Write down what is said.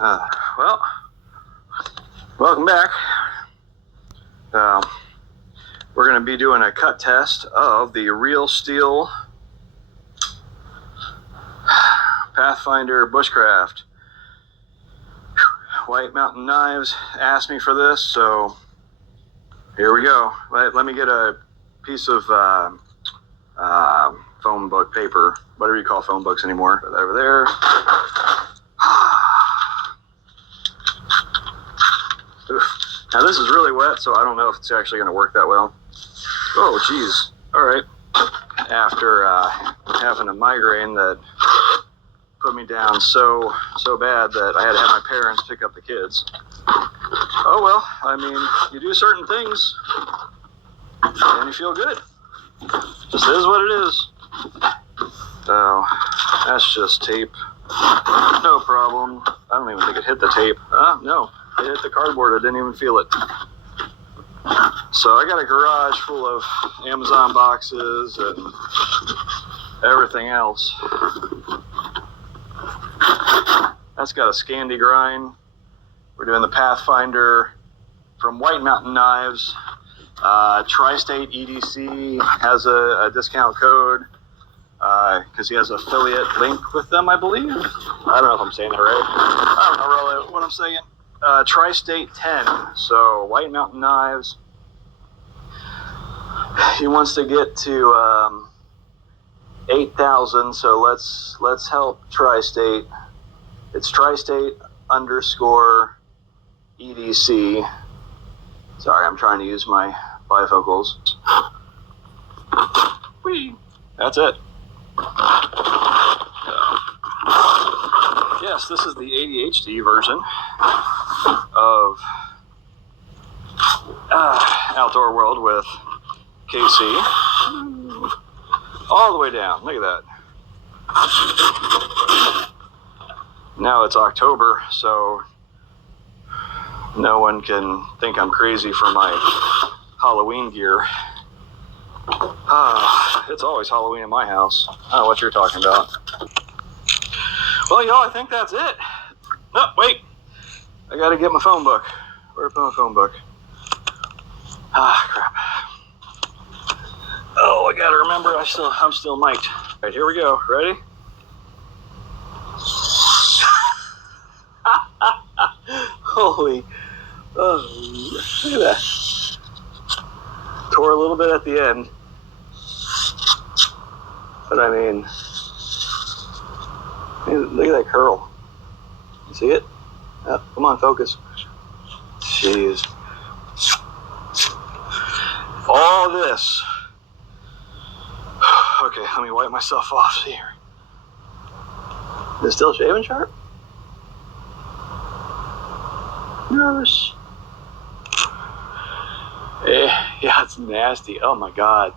Well, welcome back. We're going to be doing a cut test of the Real Steel Pathfinder Bushcraft. White Mountain Knives asked me for this, so here we go. Let me get a piece of phone book paper, whatever you call phone books anymore. Put that over there. Now this is really wet, so I don't know if it's actually going to work that well. Oh, geez. All right. After having a migraine that put me down so bad that I had to have my parents pick up the kids. Oh well, I mean, you do certain things and you feel good. Just is what it is. So that's just tape. No problem. I don't even think it hit the tape. No, it hit the cardboard. I didn't even feel it. So I got a garage full of Amazon boxes and everything else. That's got a Scandi grind. We're doing the Pathfinder from White Mountain Knives. Tri-State EDC has a discount code because he has an affiliate link with them, I believe. I don't know if I'm saying that right. I don't know really what I'm saying. Tri-State 10. So White Mountain Knives. He wants to get to 8,000. So let's help Tri-State. It's Tri-State_EDC. Sorry, I'm trying to use my bifocals. Whee! That's it. Yes, this is the ADHD version of Outdoor World with KC. All the way down. Look at that. Now it's October, so no one can think I'm crazy for my Halloween gear. It's always Halloween in my house. I don't know what you're talking about. Well, I think that's it. No, wait. I gotta get my phone book. Where's my phone book? Crap. Oh, I gotta remember I'm still mic'd. All right, here we go. Ready? Holy, look at that. Tore a little bit at the end. But I mean, look at that curl. You see it? Oh, come on, focus. Jeez. All this. Okay, let me wipe myself off here. Is it still shaving sharp? Nervous. Yeah, it's nasty. Oh my God.